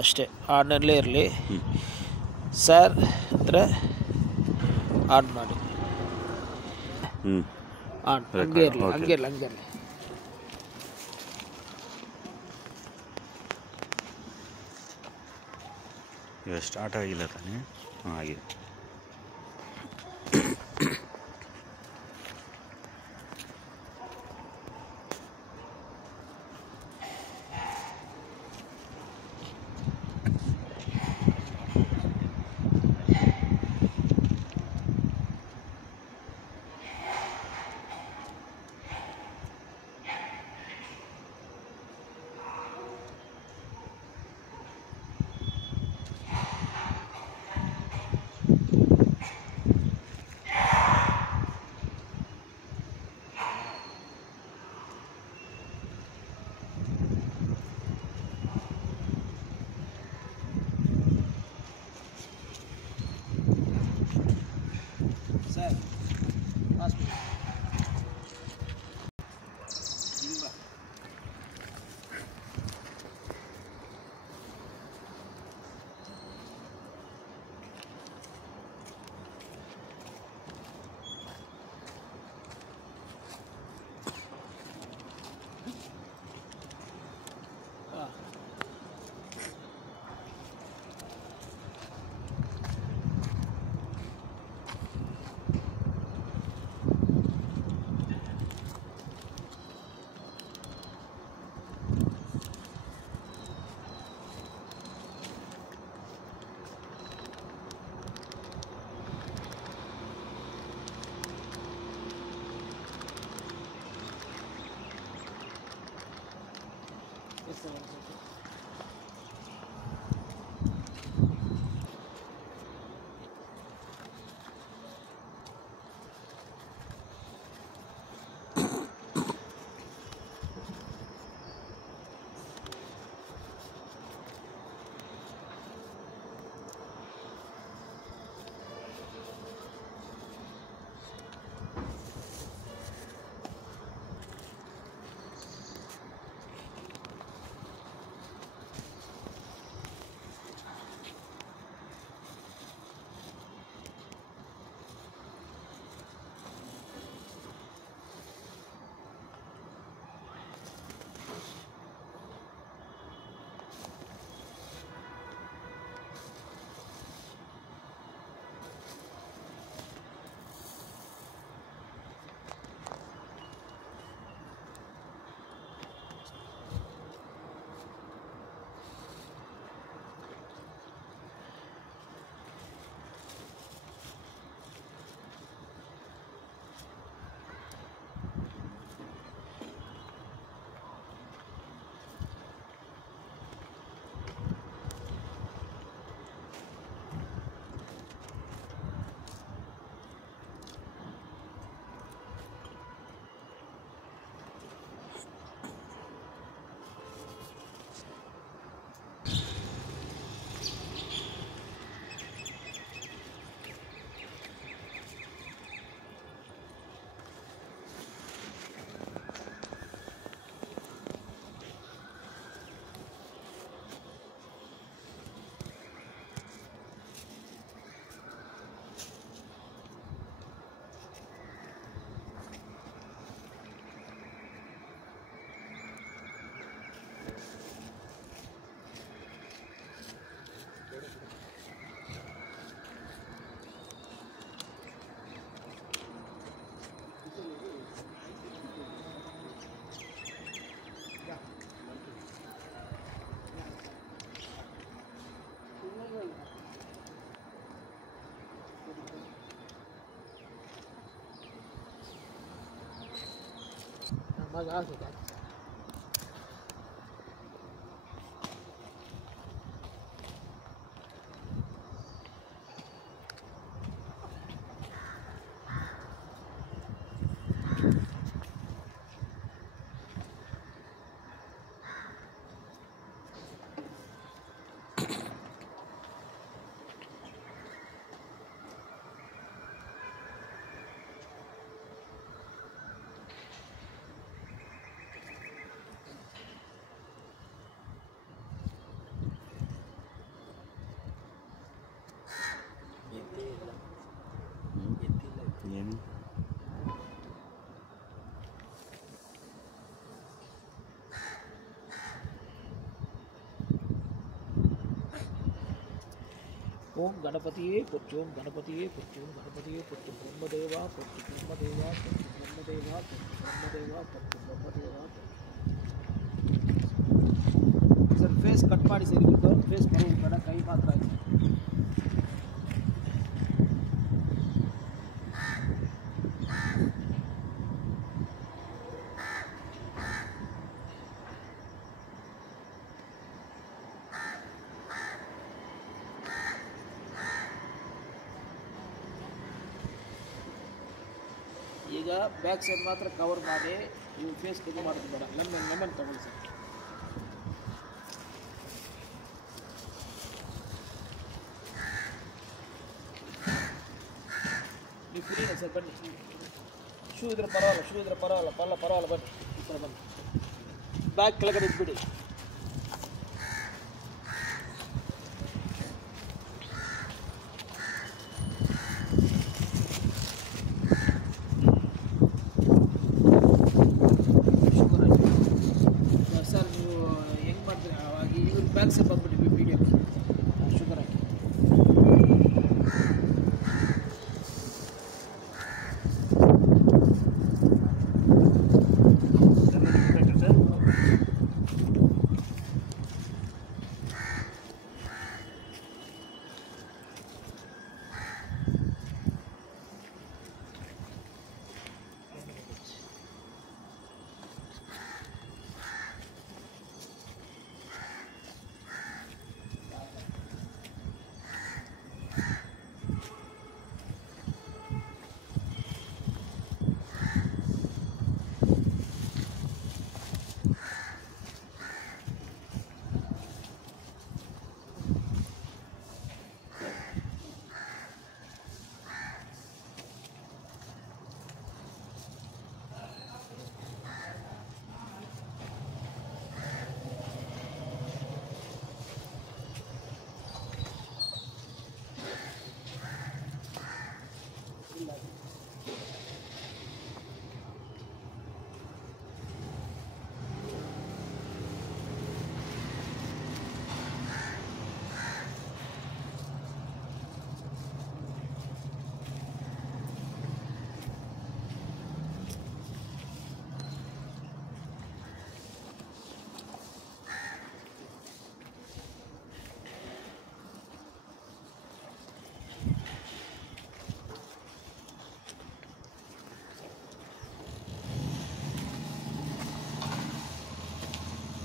ಅಷ್ಟೇ ಆನಲ್ಲೇ ಇರಲಿ ಸರ್ ಅಂದರೆ ಆನ್ ಮಾಡಿ ಆನ್ ಹಂಗೆ ಇರಲಿ ಹಂಗೆ ಇರಲಿ ಇವಾಗ ಸ್ಟಾರ್ಟ್ ಆಗಿಲ್ಲ ತಾನೇ ಆಗಿದೆ. Sir Mas acho que Om ಗಣಪತಿಯೇ ಪೊಚ್ಚು ಓಂ ಗಣಪತಿಯೇ ಪೊಚ್ಚು ಓಂ ಗಣಪತಿಯೇ ಪೊಚ್ಚು ಬ್ರಹ್ಮದೇವ ಪೊಚ್ಚು ಬ್ರಹ್ಮದೇವ ಪೊಚ್ಚು ಬ್ರಹ್ಮದೇವ ಪೊಚ್ಚು ಬ್ರಹ್ಮದೇವ ಪೊಚ್ಚು ಬ್ರಹ್ಮದೇವ ಸರ್ ಫೇಸ್ ಕಟ್ ಮಾಡಿ ಸರ್ ಇದು ಫೇಸ್ ಬರೋದು ಬೇಡ ಕೈ ಮಾತ್ರ ಆಯ್ತು ಈಗ ಬ್ಯಾಕ್ ಸೈಡ್ ಮಾತ್ರ ಕವರ್ ಮಾಡಿ ನೀವು ಫೇಸ್ ಇದು ಮಾಡೋದು ಬೇಡ ಲೆಮನ್ ತಗೊಳ್ಳಿ ಸರ್ ನೀವು ಫ್ರೀನೇ ಸರ್ ಬನ್ನಿ ಶೂ ಇದ್ರೆ ಪರವಾಗಿಲ್ಲ ಬನ್ನಿ ಈ ಥರ ಬನ್ನಿ ಬ್ಯಾಗ್ ಕೆಳಗಡೆ ಇಟ್ಬಿಡಿ ಸರ್ ನೀವು ಹೆಂಗೆ ಮಾಡ್ತೀರಿ ಆಗಿ ಇವ್ರ ಬ್ಯಾಗ್ ಸರ್ ಬಂದ್ಬಿಟ್ಟು ವಿಡಿಯೋ ಶುಗರ್ ಹಾಕಿ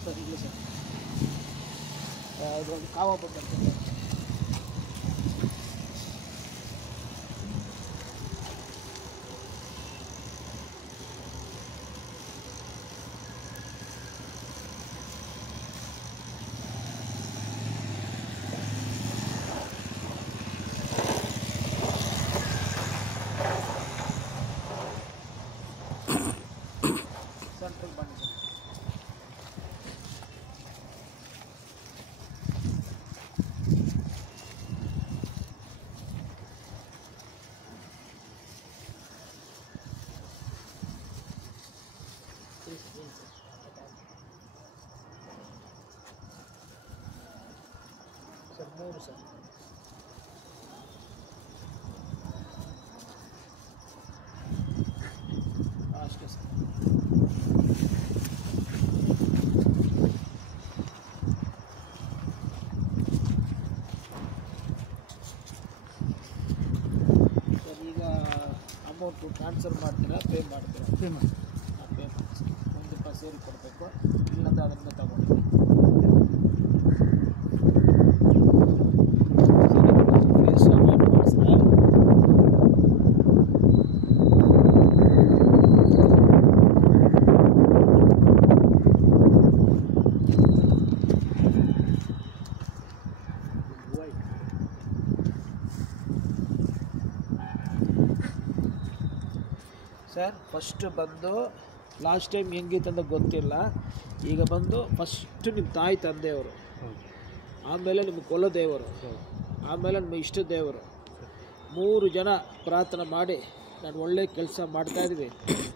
ಸರ್ ಇಲ್ಲ ಸರ್ ಅದೊಂದು ಕಾವ ಬಂದಂತೆ ಸೆಂಟ್ರಲ್ ಬನ್ನಿ ಸರ್ ಸರ್ 3 ಸರ್ ಅಷ್ಟೇ ಸರ್ ಸರ್ ಈಗ ಅಮೌಂಟು ಟ್ರಾನ್ಸ್ಫರ್ ಮಾಡ್ತೀರಾ ಪೇ ಮಾಡ್ತೀರಾ ಪೇ ಮಾಡಿ ಸರ್ ₹1 ಸೇರಿ ಕೊಡಬೇಕು ಇಲ್ಲಂದ್ರೆ ಅದನ್ನು ತಗೊಂಡು ಸರ್ ಫಸ್ಟ್ ಬಂದು ಲಾಸ್ಟ್ ಟೈಮ್ ಹೆಂಗಿತ್ತಂತ ಗೊತ್ತಿಲ್ಲ ಈಗ ಬಂದು ಫಸ್ಟ್ ನಿಮ್ಮ ತಾಯಿ ತಂದೆಯವರು ಆಮೇಲೆ ನಿಮ್ಮ ಕುಲದೇವರು ಆಮೇಲೆ ನಿಮ್ಮ ಇಷ್ಟ ದೇವರು 3 ಜನ ಪ್ರಾರ್ಥನೆ ಮಾಡಿ ನಾನು ಒಳ್ಳೆ ಕೆಲಸ ಮಾಡ್ತಾಯಿದ್ವಿ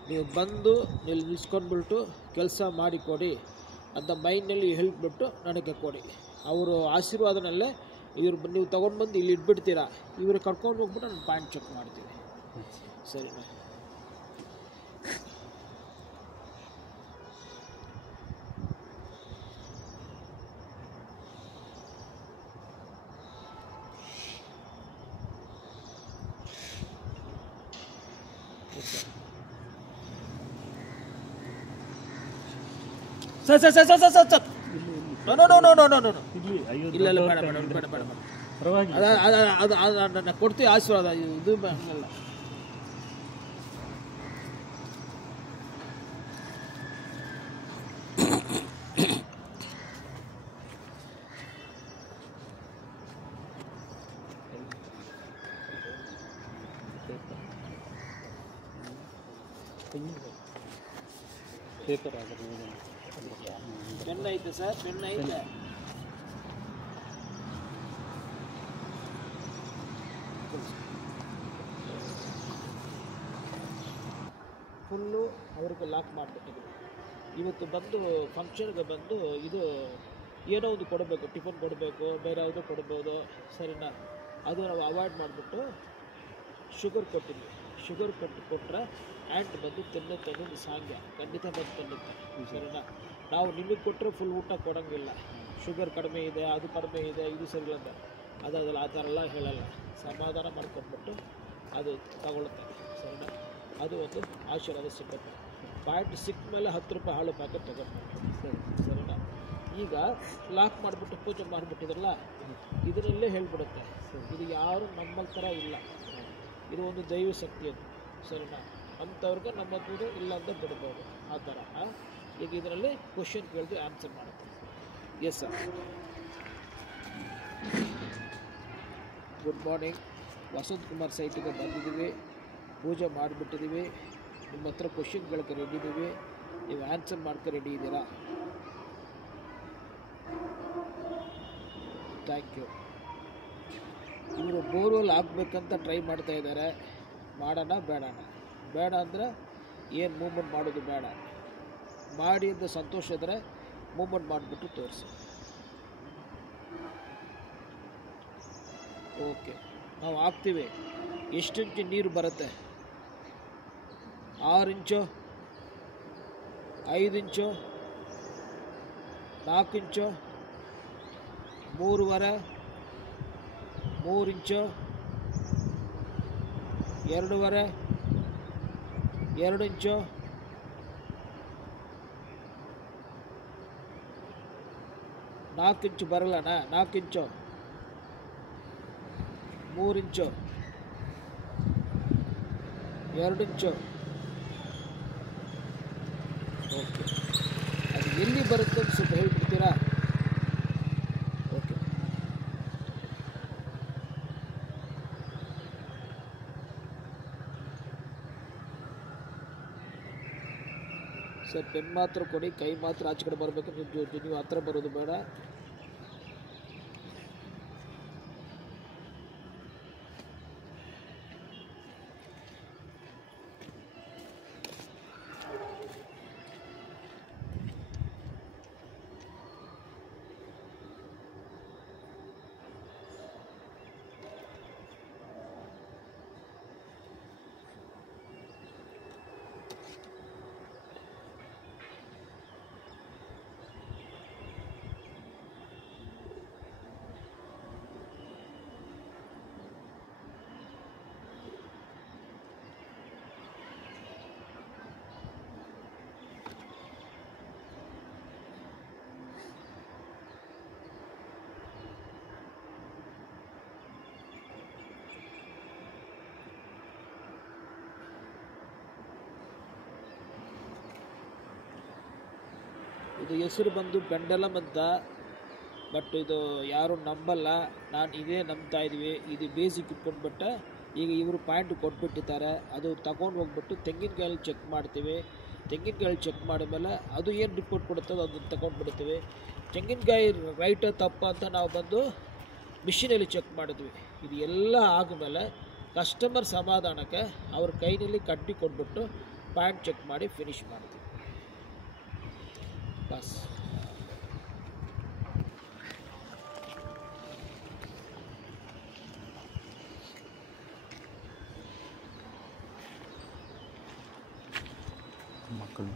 ನೀವು ಬಂದು ನಿಲ್ಸ್ಕೊಂಡ್ಬಿಟ್ಟು ಕೆಲಸ ಮಾಡಿಕೊಡಿ ಅಂತ ಮೈಂಡ್ನಲ್ಲಿ ಹೇಳ್ಬಿಟ್ಟು ನನಗೆ ಕೊಡಿ ಅವರು ಆಶೀರ್ವಾದನಲ್ಲೇ ನೀವು ತೊಗೊಂಡು ಬಂದು ಇಲ್ಲಿ ಇಟ್ಬಿಡ್ತೀರಾ, ಇವ್ರು ಕರ್ಕೊಂಡು ಹೋಗ್ಬಿಟ್ಟು ನಾನು ಪಾಯಿಂಟ್ ಚೆಕ್ ಮಾಡ್ತೀವಿ. ಸರಿನಾ? Sir sir sir sir sir sir no no no no no no ಇಲ್ಲ ಇಲ್ಲ ಬೇಡ ಬೇಡ ಬೇಡ ಬೇಡ ಬೇಡ ಅದು ಕೊಡ್ತೀವಿ ಆಶೀರ್ವಾದ. ಇದು ಹಂಗಲ್ಲ. ಪೇಪರ್ ಪೆನ್ ಐತೆ ಸರ್, ಪೆನ್ ಐತೆ. ಫುಲ್ಲು ಅವ್ರಿಗೆ ಲಾಕ್ ಮಾಡಿಬಿಟ್ಟಿದ್ರು. ಇವತ್ತು ಬಂದು ಫಂಕ್ಷನ್ಗೆ ಬಂದು ಇದು ಏನೋ ಒಂದು ಕೊಡಬೇಕು, ಟಿಫನ್ ಕೊಡಬೇಕು, ಬೇರೆ ಯಾವುದೋ ಕೊಡ್ಬೋದು. ಸರಿನಾ? ಅದು ನಾವು ಅವಾಯ್ಡ್ ಮಾಡಿಬಿಟ್ಟು ಶುಗರ್ ಕೊಟ್ಟಿದ್ವಿ. ಶುಗರ್ ಕೊಟ್ಟರೆ ಆ್ಯಂಟ್ ಬಂದು ತಿನ್ನುತ್ತೆ ಅನ್ನೋದು ಸಾಂಗ್ಯ. ಖಂಡಿತ ಬಂದು ತಿನ್ನುತ್ತೆ. ಸರಿನಾ? ನಾವು ನಿಮಗೆ ಕೊಟ್ಟರೆ ಫುಲ್ ಊಟ ಕೊಡೋಂಗಿಲ್ಲ. ಶುಗರ್ ಕಡಿಮೆ ಇದೆ, ಅದು ಕಡಿಮೆ ಇದೆ, ಇದು ಸರಿ ಇಲ್ಲ ಅಂತ ಅದಾಗಲ್ಲ. ಆ ಥರ ಎಲ್ಲ ಹೇಳಲ್ಲ. ಸಮಾಧಾನ ಮಾಡ್ಕೊಂಡ್ಬಿಟ್ಟು ಅದು ತಗೊಳುತ್ತೆ. ಸರಿನಾ? ಅದು ಒಂದು ಆಶೀರ್ವಾದ ಸಿಗುತ್ತೆ. ಪಾಯಿಂಟ್ ಸಿಕ್ಕ ಮೇಲೆ 10 ರೂಪಾಯಿ ಹಾಳು ಪ್ಯಾಕೆಟ್ ತೊಗೊಂಡು. ಸರಿನಾ? ಈಗ ಲಾಕ್ ಮಾಡಿಬಿಟ್ಟು ಪೂಜೆ ಮಾಡಿಬಿಟ್ಟಿದ್ರಲ್ಲ, ಇದರಲ್ಲೇ ಹೇಳ್ಬಿಡುತ್ತೆ. ಇದು ಯಾರು ನಮ್ಮ ಥರ ಇಲ್ಲ. ಇದು ಒಂದು ದೈವ ಶಕ್ತಿ ಅದು. ಸರಿನಾ? ಅಂಥವ್ರಿಗೆ ನಮ್ಮ ದೂರ ಇಲ್ಲ ಅಂತ ಬಿಡ್ಬೋದು. ಆ ಥರ ಈಗ ಇದರಲ್ಲಿ ಕ್ವಶನ್ ಕೇಳಿದ್ರೆ ಆನ್ಸರ್ ಮಾಡುತ್ತೆ. Yes sir. Good morning. Vasant Kumar ಸೈಟಿಗೆ ಬಂದಿದ್ದೀವಿ, ಪೂಜೆ ಮಾಡಿಬಿಟ್ಟಿದ್ದೀವಿ. ನಿಮ್ಮ ಹತ್ರ ಕ್ವಶನ್ ಕೇಳೋಕ್ಕೆ ರೆಡಿ ಇದ್ದೀವಿ. ನೀವು ಆನ್ಸರ್ ಮಾಡ್ಕೊ ರೆಡಿ ಇದ್ದೀರಾ? Thank you. ಇವರು ಬೋರ್ವೆಲ್ ಹಾಕ್ಬೇಕಂತ ಟ್ರೈ ಮಾಡ್ತಾ ಇದ್ದಾರೆ. ಮಾಡೋಣ ಬೇಡಣ? ಬೇಡ ಅಂದರೆ ಏನು ಮೂವ್ಮೆಂಟ್ ಮಾಡೋದು ಬೇಡ. ಮಾಡಿ ಅಂತ ಸಂತೋಷ ಇದ್ದರೆ ಮೂವ್ಮೆಂಟ್ ಮಾಡಿಬಿಟ್ಟು ತೋರಿಸಿ. ಓಕೆ, ನಾವು ಹಾಕ್ತೀವಿ. ಎಷ್ಟು ಇಂಚು ನೀರು ಬರುತ್ತೆ? 6 ಇಂಚು, 5 ಇಂಚು, 4 ಇಂಚು, 3.5, 3 ಇಂಚು, 2.5, 2 ಇಂಚು, 4 ಇಂಚು ಬರಲ್ಲಣ್ಣ? 4 ಇಂಚು, 3 ಇಂಚು, 2 ಇಂಚು. ಓಕೆ, ಅದು ಎಲ್ಲಿ ಬರುತ್ತೆ ಅಂತ ಸ್ವಲ್ಪ ಹೇಳ್ಬಿಡ್ತೀರಾ? ಓಕೆ. ಸರ್ ಪೆನ್ ಮಾತ್ರ ಕೊಡಿ, ಕೈ ಮಾತ್ರ ಆಚೆ ಕಡೆ ಬರಬೇಕು. ನೀವು ಹತ್ರ ಬರೋದು ಬೇಡ. ಇದು ಹೆಸರು ಬಂದು ಪೆಂಡಲಮ್ ಅಂತ. ಬಟ್ ಇದು ಯಾರು ನಂಬಲ್ಲ. ನಾನು ಇದೇ ನಂಬ್ತಾ ಇದ್ವಿ. ಇದು ಬೇಸಿಕ್ ಇಟ್ಕೊಂಡ್ಬಿಟ್ಟು ಈಗ ಇವರು ಪಾಯಿಂಟ್ ಕೊಟ್ಬಿಟ್ಟಿದ್ದಾರೆ. ಅದು ತಗೊಂಡು ಹೋಗ್ಬಿಟ್ಟು ತೆಂಗಿನಕಾಯಲ್ಲಿ ಚೆಕ್ ಮಾಡ್ತೀವಿ. ತೆಂಗಿನಕಾಯಲ್ಲಿ ಚೆಕ್ ಮಾಡಿದ್ಮೇಲೆ ಅದು ಏನು ರಿಪೋರ್ಟ್ ಕೊಡುತ್ತೋ ಅದನ್ನು ತಗೊಂಡ್ಬಿಡ್ತೀವಿ. ತೆಂಗಿನಕಾಯಿ ರೈಟ ತಪ್ಪ ಅಂತ ನಾವು ಬಂದು ಮಿಷಿನಲ್ಲಿ ಚೆಕ್ ಮಾಡಿದ್ವಿ. ಇದು ಎಲ್ಲ ಆದಮೇಲೆ ಕಸ್ಟಮರ್ ಸಮಾಧಾನಕ್ಕೆ ಅವ್ರ ಕೈನಲ್ಲಿ ಕಟ್ಟಿ ಕೊಟ್ಬಿಟ್ಟು ಪಾಯಿಂಟ್ ಚೆಕ್ ಮಾಡಿ ಫಿನಿಷ್ ಮಾಡ್ತೀವಿ. ಬಸ್ ಮಕ್ಕಳು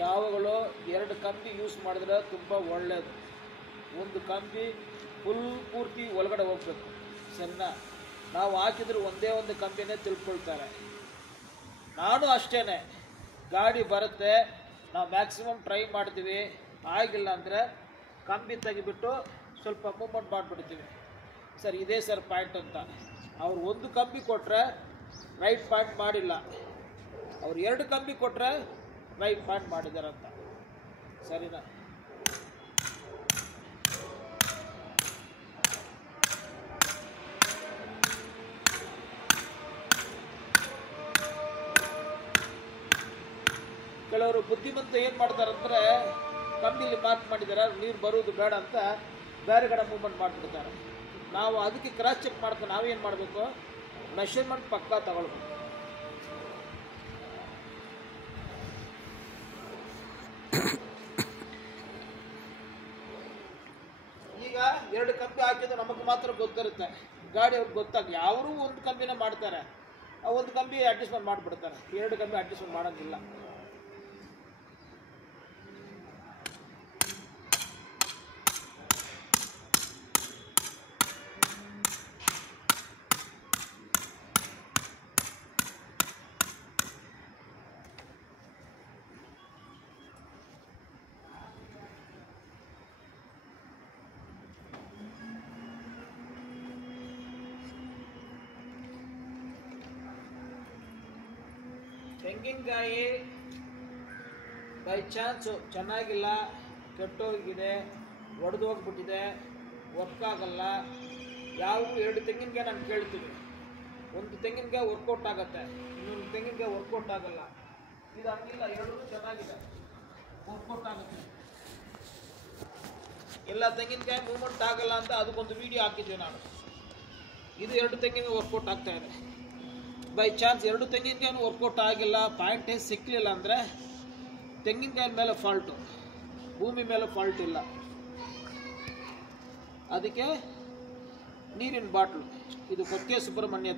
ಯಾವಾಗಲೂ ಎರಡು ಕಂಬಿ ಯೂಸ್ ಮಾಡಿದ್ರೆ ತುಂಬ ಒಳ್ಳೆಯದು. ಒಂದು ಕಂಬಿ ಪೂರ್ತಿ ಒಳಗಡೆ ಹೋಗ್ಬೇಕು. ಸಣ್ಣ ನಾವು ಹಾಕಿದ್ರೆ ಒಂದೇ ಒಂದು ಕಂಬಿನೇ ತಿಳ್ಕೊಳ್ತಾರೆ. ನಾನು ಅಷ್ಟೇ, ಗಾಡಿ ಬರುತ್ತೆ, ನಾವು ಮ್ಯಾಕ್ಸಿಮಮ್ ಟ್ರೈ ಮಾಡ್ತೀವಿ, ಆಗಿಲ್ಲ ಅಂದರೆ ಕಂಬಿ ತೆಗಿಬಿಟ್ಟು ಸ್ವಲ್ಪ ಮೂವ್ಮೆಂಟ್ ಮಾಡಿಬಿಡ್ತೀವಿ. ಸರ್ ಇದೇ ಸರ್ ಪಾಯಿಂಟ್ ಅಂತ. ಅವ್ರು ಒಂದು ಕಂಬಿ ಕೊಟ್ಟರೆ ರೈಟ್ ಪಾಯಿಂಟ್ ಮಾಡಿಲ್ಲ, ಅವ್ರು ಎರಡು ಕಂಬಿ ಕೊಟ್ಟರೆ ರೈಟ್ ಪಾಯಿಂಟ್ ಮಾಡಿದಾರಂತ. ಸರಿನಾ? ಕೆಲವರು ಬುದ್ಧಿವಂತ ಏನು ಮಾಡ್ತಾರಂದ್ರೆ, ಕಂಬಿಲಿ ಮಾರ್ಕ್ ಮಾಡಿದಾರ, ನೀರು ಬರುವುದು ಬೇಡ ಅಂತ ಬೇರೆ ಕಡೆ ಮೂವ್ಮೆಂಟ್ ಮಾಡಿಬಿಡ್ತಾರೆ. ನಾವು ಅದಕ್ಕೆ ಕ್ರಾಸ್ ಚೆಕ್ ಮಾಡ್ಕೊಂಡು ನಾವೇನು ಮಾಡಬೇಕು, ಮೆಷರ್ಮೆಂಟ್ ಪಕ್ಕಾ ತಗೊಳ್ಬೇಕು. ಈಗ 2 ಕಂಬಿ ಹಾಕಿದ್ರೆ ನಮಗೆ ಮಾತ್ರ ಗೊತ್ತಿರುತ್ತೆ, ಗಾಡಿ ಅವ್ರಿಗೆ ಗೊತ್ತಾಗ ಯಾರೂ ಒಂದು ಕಂಬಿನ ಮಾಡ್ತಾರೆ, ಆ ಒಂದು ಕಂಬಿ ಅಡ್ಜಸ್ಟ್ಮೆಂಟ್ ಮಾಡಿಬಿಡ್ತಾರೆ, 2 ಕಂಬಿ ಅಡ್ಜಸ್ಟ್ಮೆಂಟ್ ಮಾಡೋಂಗಿಲ್ಲ. ತೆಂಗಿನಕಾಯಿ ಬೈ ಚಾನ್ಸು ಚೆನ್ನಾಗಿಲ್ಲ, ಕೆಟ್ಟೋಗಿದೆ, ಒಡೆದು ಹೋಗ್ಬಿಟ್ಟಿದೆ, ವರ್ಕ್ ಆಗಲ್ಲ. ಯಾವ 2 ತೆಂಗಿನಕಾಯಿ ನಾನು ಕೇಳ್ತೀವಿ, ಒಂದು ತೆಂಗಿನಕಾಯಿ ವರ್ಕೌಟ್ ಆಗುತ್ತೆ, ಇನ್ನೊಂದು ತೆಂಗಿನಕಾಯಿ ವರ್ಕೌಟ್ ಆಗಲ್ಲ. ಇದು ಹಂಗಿಲ್ಲ, 2 ಚೆನ್ನಾಗಿದೆ, ವರ್ಕೌಟ್ ಆಗುತ್ತೆ. ಎಲ್ಲ ತೆಂಗಿನಕಾಯಿ ಮೂವ್ಮೆಂಟ್ ಆಗಲ್ಲ ಅಂತ ಅದಕ್ಕೊಂದು ವಿಡಿಯೋ ಹಾಕಿದ್ವಿ ನಾನು. ಇದು 2 ತೆಂಗಿನಕಾಯಿ ವರ್ಕೌಟ್ ಆಗ್ತಾ ಇದೆ. ಬೈ ಚಾನ್ಸ್ 2 ತೆಂಗಿನಕಾಯಿ ವರ್ಕೌಟ್ ಆಗಿಲ್ಲ, ಪಾಯಿಂಟೇ ಸಿಕ್ಕಲಿಲ್ಲ ಅಂದರೆ ತೆಂಗಿನಕಾಯಿ ಮೇಲೆ ಫಾಲ್ಟು, ಭೂಮಿ ಮೇಲೆ ಫಾಲ್ಟ್ ಇಲ್ಲ. ಅದಕ್ಕೆ ನೀರಿನ ಬಾಟ್ಲು, ಇದು ಕೊಕ್ಕೆ ಸುಬ್ರಹ್ಮಣ್ಯ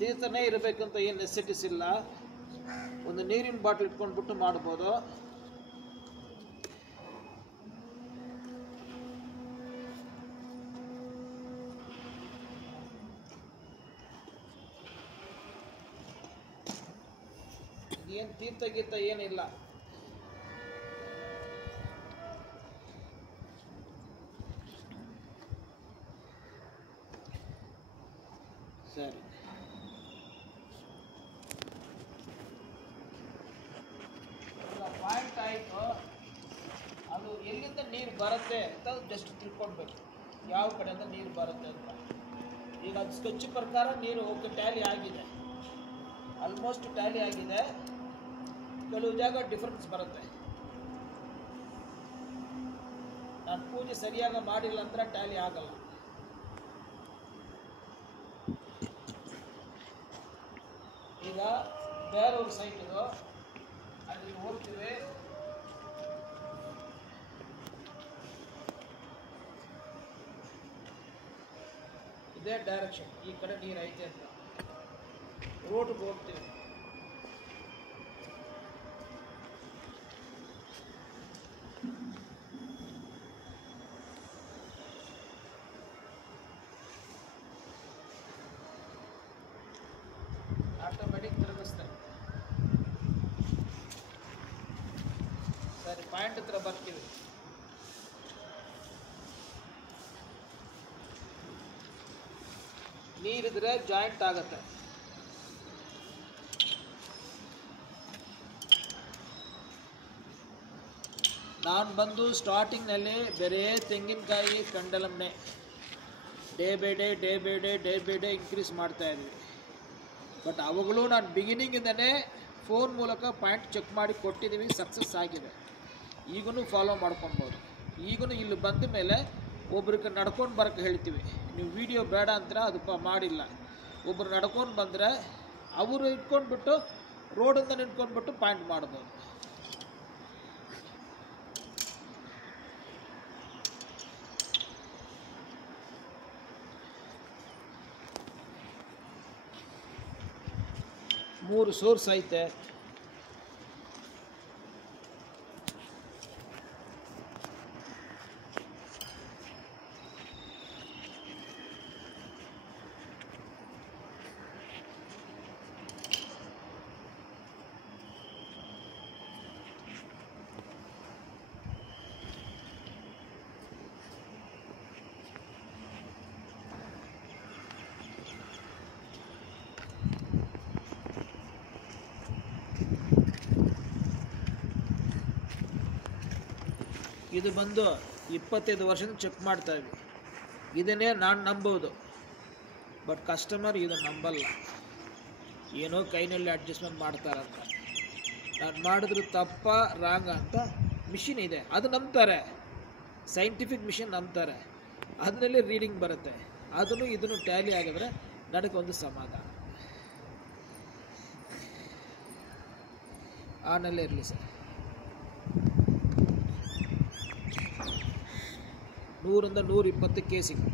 ತೀರ್ಥನೇ ಇರಬೇಕಂತ ಏನು ನೆಸೆಸಿಟೀಸ್ ಇಲ್ಲ. ಒಂದು ನೀರಿನ ಬಾಟ್ಲ್ ಇಟ್ಕೊಂಡ್ಬಿಟ್ಟು ಮಾಡ್ಬೋದು. ಏನು ತೀರ್ಥ ಗೀತ ಏನಿಲ್ಲ. ಸರಿ, ಪಾಯಿಂಟ್ ಆಯಿತು. ಅದು ಎಲ್ಲಿಂದ ನೀರು ಬರುತ್ತೆ ಅಂತ ಜಸ್ಟ್ ತಿಳ್ಕೊಳ್ಬೇಕು, ಯಾವ ಕಡೆಯಿಂದ ನೀರು ಬರುತ್ತೆ ಅಂತ. ಈಗ ಅದು ಸ್ಕೆಚ್ ಪ್ರಕಾರ ನೀರು ಓಕೆ ಟ್ಯಾಲಿ ಆಗಿದೆ, ಆಲ್ಮೋಸ್ಟ್ ಟ್ಯಾಲಿ ಆಗಿದೆ. ಕೆಲವು ಜಾಗ ಡಿಫ್ರೆನ್ಸ್ ಬರುತ್ತೆ. ನಾನು ಪೂಜೆ ಸರಿಯಾಗಿ ಮಾಡಿಲ್ಲ ಅಂದ್ರೆ ಟ್ಯಾಲಿ ಆಗಲ್ಲ. ಈಗ ಬೇರೆಯವ್ರ ಸೈಟ್ ಇದು, ಅಲ್ಲಿ ಹೋಗ್ತೀವಿ. ಇದೇ ಡೈರೆಕ್ಷನ್, ಈ ಕಡೆ ನೀರು ಐತೆ ಅಂತ ರೋಡ್ಗೆ ಹೋಗ್ತೀವಿ. ಆಟೋಮೆಟಿಕ್ ತಿರುಗಿಸ್ತಾರೆ. ಸರಿ, ಪಾಯಿಂಟ್ ಹತ್ರ ಬರ್ತೀವಿ. ನೀರಿದ್ರೆ ಜಾಯಿಂಟ್ ಆಗುತ್ತೆ. ನಾನು ಬಂದು ಸ್ಟಾರ್ಟಿಂಗ್ನಲ್ಲಿ ಬೇರೆ ತೆಂಗಿನಕಾಯಿ ಪೆಂಡಲಮ್ನೇ ಡೇ ಬೈ ಡೇ ಇನ್ಕ್ರೀಸ್ ಮಾಡ್ತಾ ಇದ್ವಿ. ಬಟ್ ಅವಾಗಲೂ ನಾನು ಬಿಗಿನಿಂಗಿಂದನೇ ಫೋನ್ ಮೂಲಕ ಪಾಯಿಂಟ್ ಚೆಕ್ ಮಾಡಿ ಕೊಟ್ಟಿದ್ದೀವಿ, ಸಕ್ಸಸ್ ಆಗಿದೆ. ಈಗೂ ಫಾಲೋ ಮಾಡ್ಕೊಬೋದು. ಈಗೂ ಇಲ್ಲಿ ಬಂದ ಮೇಲೆ ಒಬ್ರಿಗೆ ನಡ್ಕೊಂಡು ಬರೋಕ್ಕೆ ಹೇಳ್ತೀವಿ. ನೀವು ವಿಡಿಯೋ ಬೇಡ ಅಂದ್ರೆ ಅದು ಮಾಡಿಲ್ಲ. ಒಬ್ಬರು ನಡ್ಕೊಂಡು ಬಂದರೆ ಅವರು ಇಟ್ಕೊಂಡ್ಬಿಟ್ಟು ರೋಡಿಂದ ನಿಂತ್ಕೊಂಡ್ಬಿಟ್ಟು ಪಾಯಿಂಟ್ ಮಾಡ್ಬೋದು. ಮೂರು ಸೋರ್ಸ್ ಐತೆ. ಇದು ಬಂದು 25 ವರ್ಷದಿಂದ ಚೆಕ್ ಮಾಡ್ತಾ ಇದ್ವಿ. ಇದನ್ನೇ ನಾನು ನಂಬೋದು, ಬಟ್ ಕಸ್ಟಮರ್ ಇದನ್ನು ನಂಬಲ್ಲ. ಏನೋ ಕೈನಲ್ಲಿ ಅಡ್ಜಸ್ಟ್ಮೆಂಟ್ ಮಾಡ್ತಾರಂತ. ನಾನು ಮಾಡಿದ್ರು ತಪ್ಪ ರಾಂಗ ಅಂತ ಮಿಷಿನ್ ಇದೆ, ಅದು ನಂಬ್ತಾರೆ, ಸೈಂಟಿಫಿಕ್ ಮಿಷಿನ್ ನಂಬ್ತಾರೆ, ಅದರಲ್ಲಿ ರೀಡಿಂಗ್ ಬರುತ್ತೆ. ಅದನ್ನು ಇದನ್ನು ಟ್ಯಾಲಿ ಆಗಿದ್ರೆ ನನಗೆ ಒಂದು ಸಮಾಧಾನ. ಆನಲ್ಲೇ ಇರಲಿ ಸರ್. 100ರಿಂದ 120 ಕೇಸಿಗೆ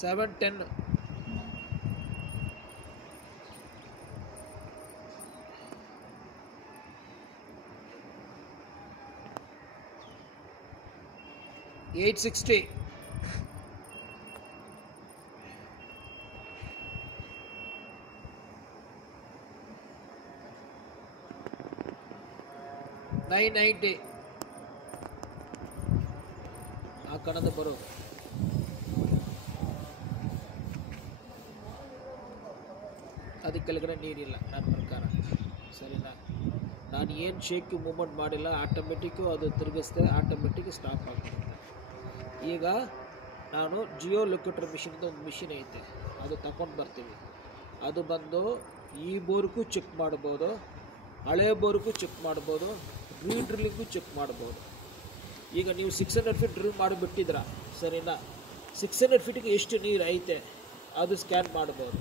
$710. $860. $990. ಆ ಕಣದ ಬರೋದು. ಅದಕ್ಕೆ ಕೆಳಗಡೆ ನೀರಿಲ್ಲ ನನ್ನ ಪ್ರಕಾರ, ಸರಿನಾ? ನಾನು ಏನು ಶೇಕ್ ಮೂಮೆಂಟ್ ಮಾಡಿಲ್ಲ, ಆಟೋಮೆಟಿಕ್ಕು ಅದು ತಿರುಗಿಸ್ದೆ, ಆಟೋಮೆಟಿಕ್ ಸ್ಟಾಪ್ ಆಗ್ಬಿಡುತ್ತೆ. ಈಗ ನಾನು ಜಿಯೋ ಲೊಕೇಟರ್ ಮಿಷಿನ್ದು ಒಂದು ಮಿಷಿನ್ ಐತೆ, ಅದು ತಗೊಂಡು ಬರ್ತೀವಿ. ಅದು ಬಂದು ಈ ಬೋರ್ಗೂ ಚೆಕ್ ಮಾಡ್ಬೋದು, ಹಳೆ ಬೋರ್ಗೂ ಚೆಕ್ ಮಾಡ್ಬೋದು, ರೀಡ್ರಿಲ್ಲಿಗೂ ಚೆಕ್ ಮಾಡ್ಬೋದು. ಈಗ ನೀವು 600 ಫೀಟ್ ಡ್ರಿಲ್ ಮಾಡಿಬಿಟ್ಟಿದ್ರ, ಸರಿನಾ? 600 ಫೀಟಿಗೆ ಎಷ್ಟು ನೀರು ಐತೆ ಅದು ಸ್ಕ್ಯಾನ್ ಮಾಡ್ಬೋದು,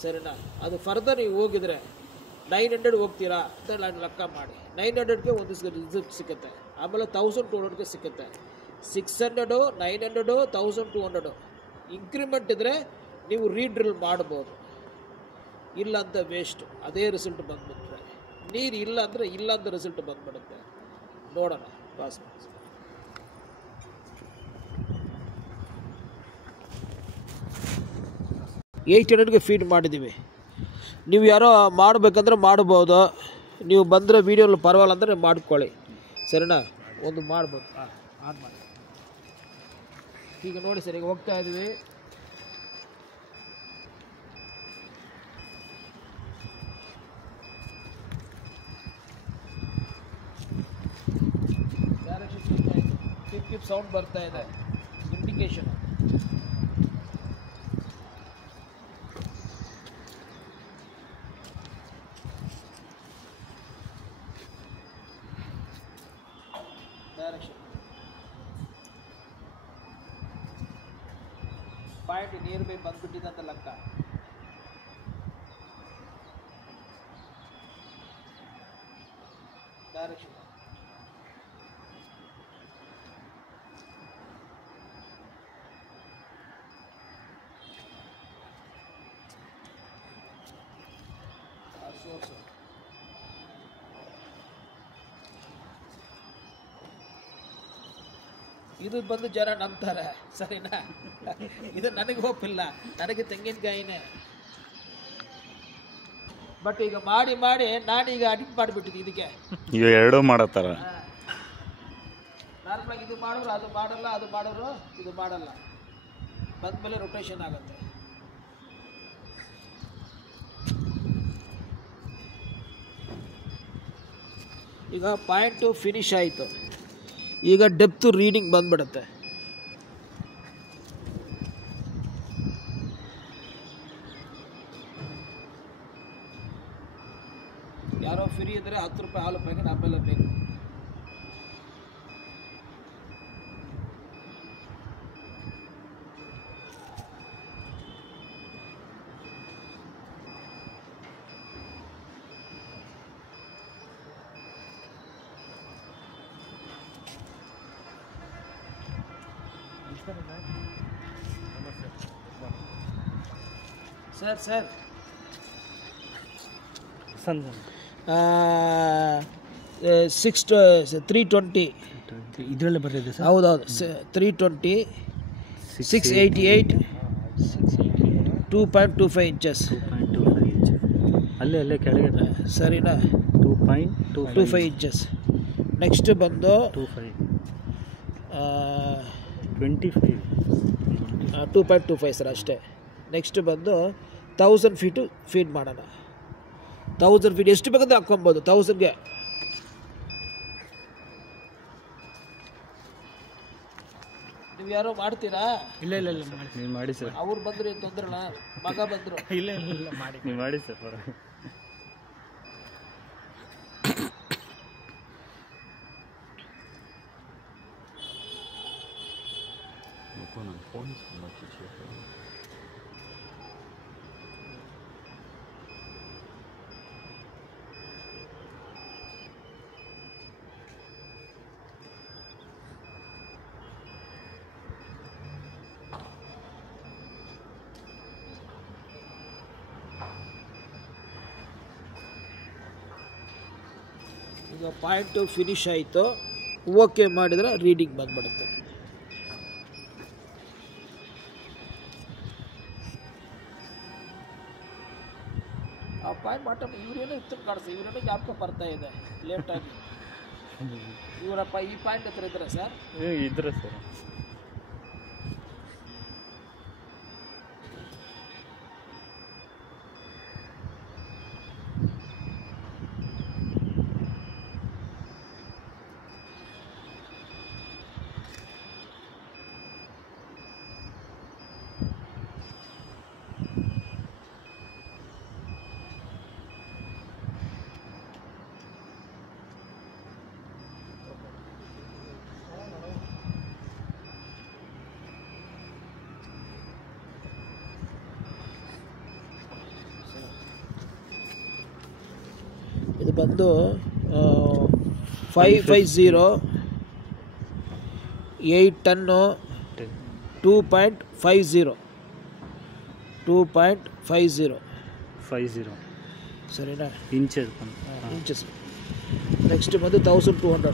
ಸರಿನಾ? ಅದು ಫರ್ದರ್ ನೀವು ಹೋಗಿದ್ರೆ 900 ಹೋಗ್ತೀರಾ ಅಂತ ನಾನು ಲೆಕ್ಕ ಮಾಡಿ, 900ಗೆ ಒಂದು ರಿಸಿಪ್ಟ್ ಸಿಗುತ್ತೆ, ಆಮೇಲೆ 1200ಗೆ ಸಿಗುತ್ತೆ. 600, 900, 1200 ಇಂಕ್ರಿಮೆಂಟ್ ಇದ್ದರೆ ನೀವು ರೀಡ್ರಿಲ್ ಮಾಡ್ಬೋದು, ಇಲ್ಲ ಅಂತ ವೇಸ್ಟ್. ಅದೇ ರಿಸಲ್ಟ್ ಬಂದುಬಿಟ್ರೆ, ನೀರು ಇಲ್ಲ ಅಂದರೆ ಇಲ್ಲ ಅಂತ ರಿಸಲ್ಟ್ ಬಂದುಬಿಡುತ್ತೆ. ನೋಡೋಣ ಪಾಸ್. 800ಗೆ ಫೀಡ್ ಮಾಡಿದ್ದೀವಿ. ನೀವು ಯಾರೋ ಮಾಡಬೇಕಂದ್ರೆ ಮಾಡ್ಬೋದು, ನೀವು ಬಂದರೆ ವೀಡಿಯೋಲ್ಲಿ ಪರವಾಗಿಲ್ಲ ಅಂದರೆ ಮಾಡ್ಕೊಳ್ಳಿ, ಸರಿನಾ? ಒಂದು ಮಾಡ್ಬೋದು. ಆನ್ ಮಾಡಿ. ಈಗ ನೋಡಿ ಸರ್, ಈಗ ಹೋಗ್ತಾ ಇದ್ದೀವಿ. ಟಿಪ್ ಸೌಂಡ್ ಬರ್ತಾ ಇದೆ, ಇಂಡಿಕೇಶನ್. ಪಾಯಿಂಟ್ ನಿಯರ್ ಬೈ ಬಂದ್ಬಿಟ್ಟಿದೆ ಅಂತ ಲೆಕ್ಕ. Direction source. ಇದು ಬಂದು ಜನ ನಂಬ್ತಾರೆ, ಸರಿನಾ? ಇದು ನನಗೆ ಹೋಪಿಲ್ಲ, ನನಗೆ ತೆಂಗಿನಕಾಯಿನೇ. ಬಟ್ ಈಗ ಮಾಡಿ ಮಾಡಿ ನಾನೀಗ ಅಡಿಕ್ಟ್ ಮಾಡಿಬಿಟ್ಟಿದ್ದೆ ಇದಕ್ಕೆ. ಈಗ ಎರಡೂ ಮಾಡತ್ತಾರ. ನಾರ್ಮಲಾಗಿ ಇದು ಮಾಡೋರು ಅದು ಮಾಡಲ್ಲ, ಅದು ಮಾಡೋರು ಇದು ಮಾಡಲ್ಲ, ಬಂದಮೇಲೆ ರೊಟೇಷನ್ ಆಗುತ್ತೆ. ಈಗ ಪಾಯಿಂಟು ಫಿನಿಶ್ ಆಯಿತು, ಈಗ ಡೆಪ್ತು ರೀಡಿಂಗ್ ಬಂದ್ಬಿಡುತ್ತೆ. ಯಾರೋ ಫ್ರೀ ಇದ್ದರೆ 10 ರೂಪಾಯಿ ಹಾಲು ಪ್ಯಾಕೆಟ್ ಆಮೇಲೆ ಬೇಕು. ಸರ್ 320 ಇದರಲ್ಲೇ ಬರ್ತದೆ ಸರ್. ಹೌದೌದು, 320, 688, 2.25 ಇಂಚಸ್. 2.25 ಇಂಚ್ ಅಲ್ಲೇ ಕೆಳಗೆ, ಸರಿನಾ? 2.25 ಇಂಚಸ್. ನೆಕ್ಸ್ಟ್ ಬಂದು 25, 25 2.25 ಸರ್ ಅಷ್ಟೇ. ನೆಕ್ಸ್ಟ್ ಬಂದು 1000 ಫೀಟು ಫೀಡ್ ಮಾಡೋಣ. 1000 ಫೀಟ್ ಎಷ್ಟು ಬೇಕಂದ್ರೆ ಹಾಕ್ಕೊಬೋದು. 1000ಗೆ ನೀವು ಯಾರೋ ಮಾಡ್ತೀರಾ? ಇಲ್ಲ ಇಲ್ಲ ಇಲ್ಲ ಮಾಡಿ, ನೀವು ಮಾಡಿ ಸರ್. ಅವ್ರು ಬಂದರು ಏನು ತೊಂದ್ರಲ್ಲ, ಮಗ ಬಂದರು. ಇಲ್ಲ ಇಲ್ಲ ಇಲ್ಲ ಮಾಡಿ, ನೀವು ಮಾಡಿ ಸರ್. ಈಗ ಪಾಯಿಂಟು ಫಿನಿಶ್ ಆಯಿತು, ಓಕೆ ಮಾಡಿದರೆ ರೀಡಿಂಗ್ ಬಂದ್ಬಿಡುತ್ತೆ. ಆ ಪಾಯಿಂಟ್ ಮಾಟ ಇವರೇನೋ ಇತ್ತು ಕಾಣಿಸ್ತು, ಇವರೇನೋ ಜ್ಞಾಪಕ ಬರ್ತಾ ಇದೆ ಲೇಟಾಗಿ. ಇವರಪ್ಪ ಈ ಪಾಯಿಂಟ್ ಹತ್ರ ಇದ್ದಾರೆ ಸರ್? ಇದ್ರೆ ಸರ್. ಇದು ಬಂದು 550 8 ಟನ್ನು 2.50 ಸರಿನಾ? ಇಂಚಸ್. ನೆಕ್ಸ್ಟ್ ಬಂದು 1200.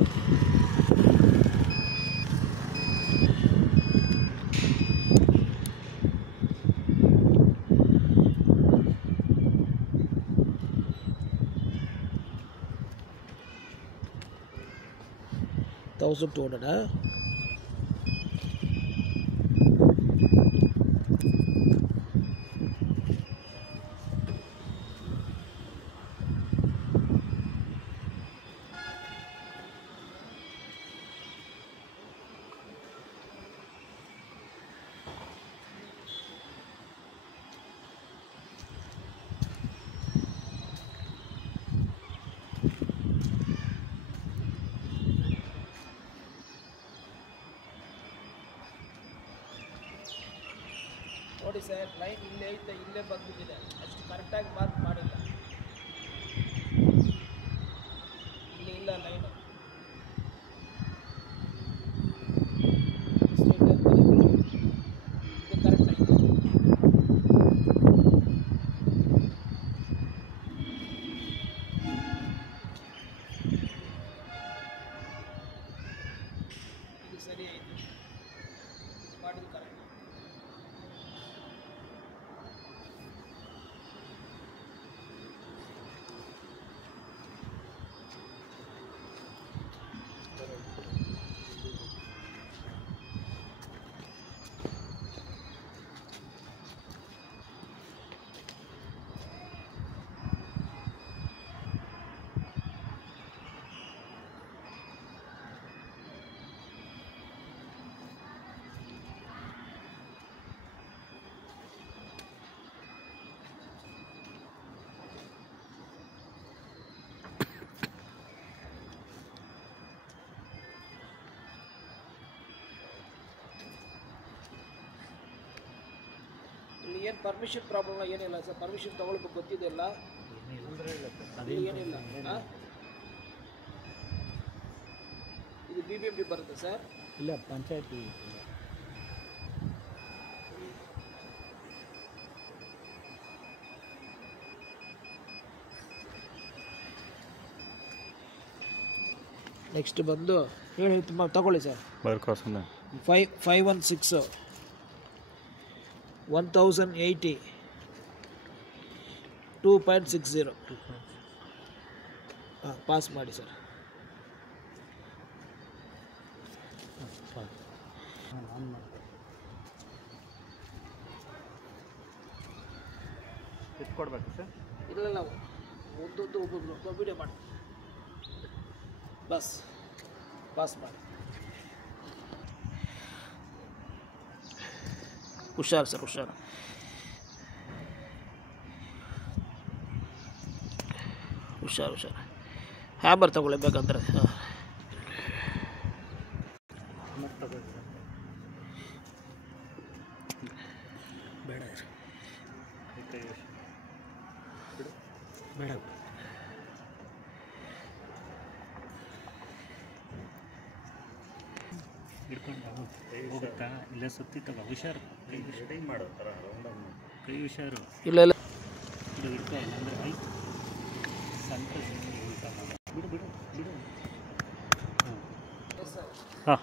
ನೋಡಿ ಸರ್, ಲೈನ್ ಇಲ್ಲೇ ಐತೆ, ಇಲ್ಲೇ ಬಂದ್ಬಿಟ್ಟಿದೆ. ಅಷ್ಟು ಕರೆಕ್ಟಾಗಿ ಮಾರ್ಕ್ ಮಾಡಿಲ್ಲ. ಇಲ್ಲಿ ಇಲ್ಲ ಲೈನು. ಸ್ಟ್ರೈಟಾಗಿ ಬರೀ ಇದು ಕರೆಕ್ಟ್ ಆಯಿತು. ಇದು ಸರಿ ಆಯಿತು, ಮಾಡಿದ್ದು ಕರೆಕ್ಟ್. ಏನು ಪರ್ಮಿಷನ್ ಪ್ರಾಬ್ಲಮ್ ಏನಿಲ್ಲ ಸರ್. ಪರ್ಮಿಷನ್ ತೊಗೊಳ್ಬೇಕು ಗೊತ್ತಿದೆಯಲ್ಲ, ಏನಿಲ್ಲ. ಇದು BBMP ಬರುತ್ತೆ ಸರ್? ಇಲ್ಲ, ಪಂಚಾಯತಿ. ನೆಕ್ಸ್ಟ್ ಬಂದು ಹೇಳಿ ತಗೊಳ್ಳಿ ಸರ್. 516 1080 2.60 ಪಾಸ್ ಮಾಡಿ ಸರ್. ಎತ್ಕೊಡ್ಬೇಕು ಸರ್. ಇಲ್ಲ ಒಂದೊಂದು ಒಬ್ಬೊಬ್ರು ವಿಡಿಯೋ ಮಾಡಿ ಬಸ್ ಪಾಸ್ ಮಾಡಿ. ಹುಷಾರು ಸರ್, ಹುಷಾರು. ಹುಷಾರು. ಹ್ಯಾಮರ್ ತಗೊಳ್ಳಿ ಬೇಕಂದ್ರೆ. ಹಾಂ, ಬೇಡ ಬೇಡ ಹಿಡ್ಕೊಂಡು ಹೋಗುತ್ತಾ ಇಲ್ಲ ಸುತ್ತಿ ತಗೋ. ಹುಷಾರು, ಕೈ ಮಾಡೋ ಥರ ಕೈ ಹುಷಾರು. ಇಲ್ಲ ಇದು ಹಿಡ್ಕೊ ಅಂದರೆ ಐ ಸಂತೋಷ ಬಿಡು. ಹಾಂ.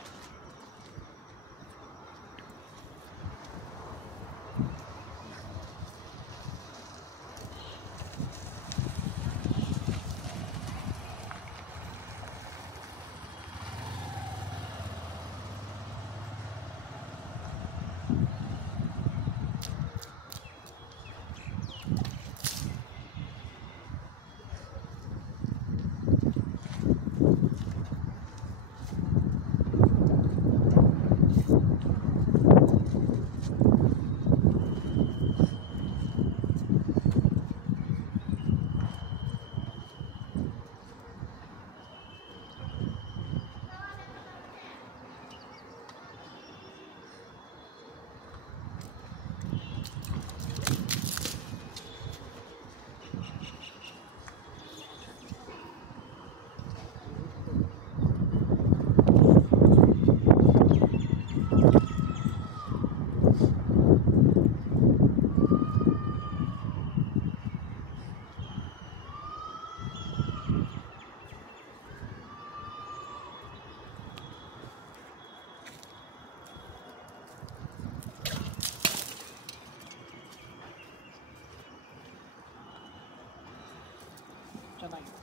ಚೆನ್ನಾಗಿದೆ.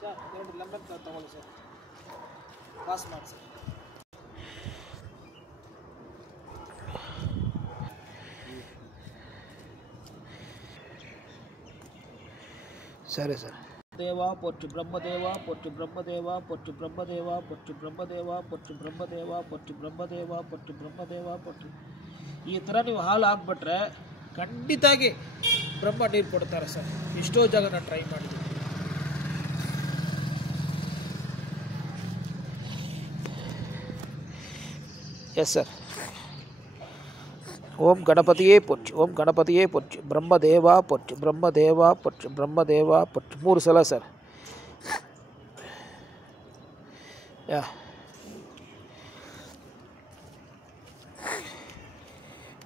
ಸರ್ 2 ಲೆಮನ್ ತಗೊಳ್ಳಿ ಸರ್, ಪಾಸ್ ಮಾಡಿ ಸರ್. ಸರಿ ಸರ್. ದೇವ ಪೊಟ್ಟು ಬ್ರಹ್ಮದೇವ, ಪೊಟ್ಟು ಬ್ರಹ್ಮದೇವ, ಪೊಟ್ಟು ಬ್ರಹ್ಮದೇವ, ಪೊಟ್ಟು ಬ್ರಹ್ಮದೇವ, ಪೊಟ್ಟು ಬ್ರಹ್ಮದೇವ, ಪೊಟ್ಟು ಬ್ರಹ್ಮದೇವ, ಪೊಟ್ಟು ಬ್ರಹ್ಮದೇವ, ಪೊಟ್ಟು. ಈ ಥರ ನೀವು ಹಾಲು ಹಾಕ್ಬಿಟ್ರೆ ಖಂಡಿತಾಗಿ ಬ್ರಹ್ಮ ನೀರು ಕೊಡ್ತಾರೆ ಸರ್. ಎಷ್ಟೋ ಜಾಗ ನಾನು ಟ್ರೈ ಮಾಡಿದ್ದೀನಿ. Yes sir. ಓಂ ಗಣಪತಿಯೇ ಪೊಚ್ಚು, ಓಂ ಗಣಪತಿಯೇ ಪೊಚ್ಚು, ಬ್ರಹ್ಮದೇವ ಪೊಚ್ಚು, ಬ್ರಹ್ಮದೇವ ಪೊಚ್ಚು, ಬ್ರಹ್ಮದೇವ ಪೊಚ್ಚು 3 ಸಲ ಸರ್. ಯಾ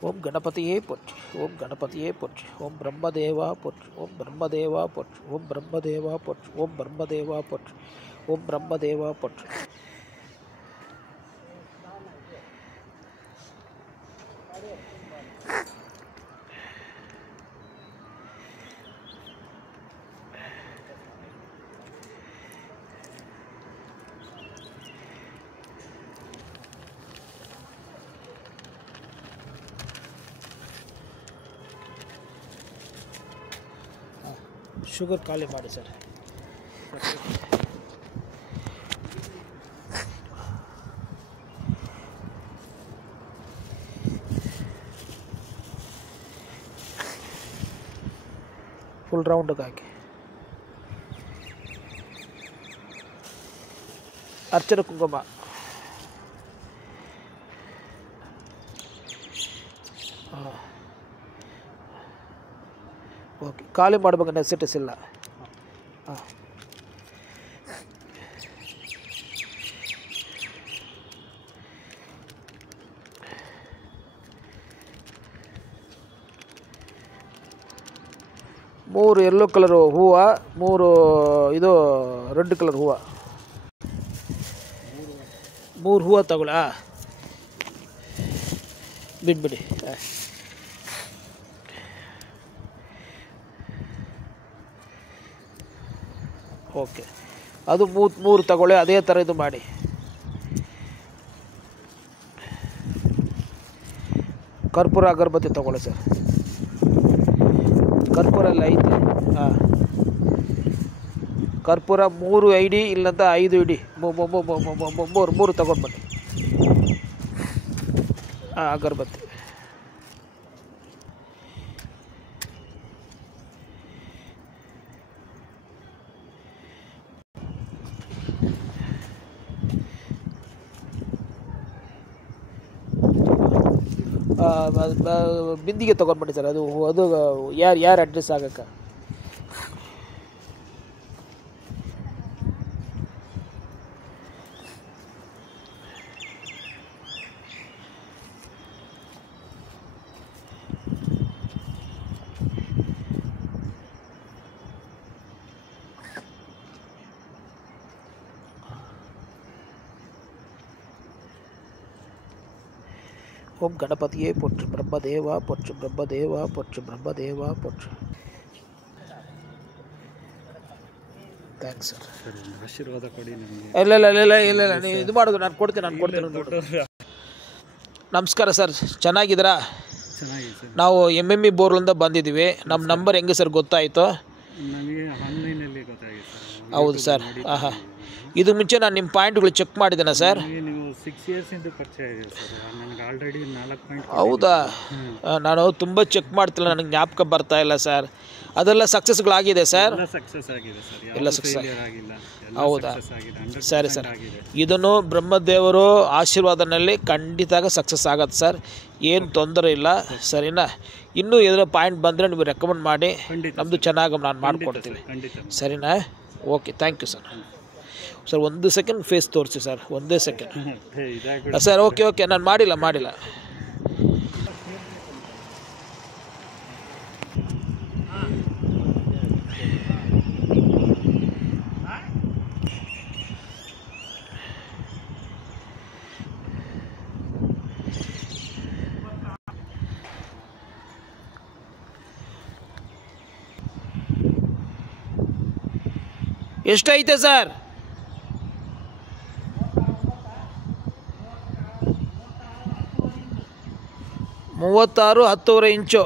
ಓಂ ಗಣಪತಿಯೇ ಪೊಚ್ಚು, ಓಂ ಗಣಪತಿಯೇ ಪೊಚ್ಚು, ಓಂ ಬ್ರಹ್ಮದೇವ ಪೊಚ್ಚು, ಓಂ ಬ್ರಹ್ಮದೇವ ಪೊಚ್ಚು, ಓಂ ಬ್ರಹ್ಮದೇವ ಪೊಚ್ಚು, ಓಂ ಬ್ರಹ್ಮದೇವ ಪೊಚ್ಚು, ಓಂ ಬ್ರಹ್ಮದೇವ ಪೊಚ್ಚು. ಶುಗರ್ ಖಾಲಿ ಮಾಡಿ ಸರ್. ಫುಲ್ ರೌಂಡ್ಗೆ ಹಾಕಿ. ಅರ್ಚನ ಕುಂಕುಮ. ಹಾಂ, ಓಕೆ. ಖಾಲಿ ಮಾಡ್ಬೇಕು ನೆಸಿಟಿಸ್ ಇಲ್ಲ. ಹಾಂ, 3 ಯೆಲ್ಲೋ ಕಲರು ಹೂವು, 3 ಇದು ರೆಡ್ ಕಲರ್ ಹೂವು. 3 ಹೂವು ತಗೊಳ್ಳ. ಬಿಟ್ಬಿಡಿ. ಓಕೆ, ಅದು 3 ತಗೊಳ್ಳಿ. ಅದೇ ಥರ ಇದು ಮಾಡಿ. ಕರ್ಪೂರ ಅಗರಬತ್ತಿ ತಗೊಳ್ಳಿ ಸರ್. ಕರ್ಪೂರ ಎಲ್ಲ ಐತೆ. ಹಾಂ, ಕರ್ಪೂರ 3 ಇಡಿ ಇಲ್ಲಂತ 5 ಇಡಿ, 3 ತಗೊಂಡು ಬನ್ನಿ. ಹಾಂ, ಅಗರಬತ್ತಿ. ಬಿಂದಿಗೆ ತೊಗೊಂಡ್ಬಿಡಿ ಸರ್. ಅದು ಯಾರು ಅಡ್ರೆಸ್ ಆಗಕ್ಕೆ. ಓಂ ಗಣಪತಿಯೇ ಪೊಚ್ಚು ಬ್ರಹ್ಮದೇವ ಪೊಚ್ಚು ಬ್ರಹ್ಮದೇವ ಪೊಚ್ಚು ಬ್ರಹ್ಮದೇವ ಪೊಚ್ಚು. Thanks sir. ಆಶೀರ್ವಾದ ಕೊಡಿ ನಮಗೆ. ಇಲ್ಲ ನೀವು ಇದು ಮಾಡೋದು ನಾನು ಕೊಡ್ತೀನಿ. ನಮಸ್ಕಾರ ಸರ್, ಚೆನ್ನಾಗಿದ್ದೀರಾ? ಚೆನ್ನಾಗಿದೆ ಸರ್. ನಾವು MME ಬೋರ್ಲಿಂದ ಬಂದಿದ್ದೀವಿ. ನಮ್ಮ ನಂಬರ್ ಹೆಂಗೆ ಸರ್ ಗೊತ್ತಾಯಿತು? ನಮಗೆ ಆನ್ಲೈನಲ್ಲಿ ಗೊತ್ತಾಗಿದೆ ಸರ್. ಹೌದು ಸರ್. ಹಾಂ, ಇದು ಮುಂಚೆ ನಾನು ನಿಮ್ಮ ಪಾಯಿಂಟ್ಗಳು ಚೆಕ್ ಮಾಡಿದ್ದೇನೆ ಸರ್. ನೀವು 6 ಇಯರ್ಸಿಂದ ಪರಿಚಯ ಇದೆ ಸರ್. ನನಗೆ ಆಲ್ರೆಡಿ 4 ಪಾಯಿಂಟ್. ಹೌದಾ? ನಾನು ತುಂಬ ಚೆಕ್ ಮಾಡ್ತಿಲ್ಲ, ನನಗೆ ಜ್ಞಾಪಕ ಬರ್ತಾ ಇಲ್ಲ ಸರ್. ಅದೆಲ್ಲ ಸಕ್ಸಸ್ಗಳಾಗಿದೆ ಸರ್? ಸಕ್ಸಸ್ ಆಗಿದೆ ಸರ್. ಎಲ್ಲ ಸಕ್ಸಸ್ ಆಗಿಲ್ಲ. ಹೌದಾ? ಸರಿ ಸರ್. ಇದನ್ನು ಬ್ರಹ್ಮದೇವರು ಆಶೀರ್ವಾದನಲ್ಲಿ ಖಂಡಿತ ಸಕ್ಸಸ್ ಆಗತ್ತೆ ಸರ್. ಏನು ತೊಂದರೆ ಇಲ್ಲ, ಸರಿನಾ? ಇನ್ನೂ ಏನಾದರೂ ಪಾಯಿಂಟ್ ಬಂದರೆ ನೀವು ರೆಕಮೆಂಡ್ ಮಾಡಿ, ನಮ್ಮದು ಚೆನ್ನಾಗಿ ನಾನು ಮಾಡಿಕೊಡ್ತೀವಿ, ಸರಿನಾ? Okay, thank you sir. Sir 1 second face ತೋರಿಸಿ ಸರ್, 1 ಸೆಕೆಂಡ್ ಸರ್. ಓಕೆ, ನಾನು ಮಾಡಿಲ್ಲ. ಎಷ್ಟೈತೆ ಸರ್? 36 10 ಇಂಚು.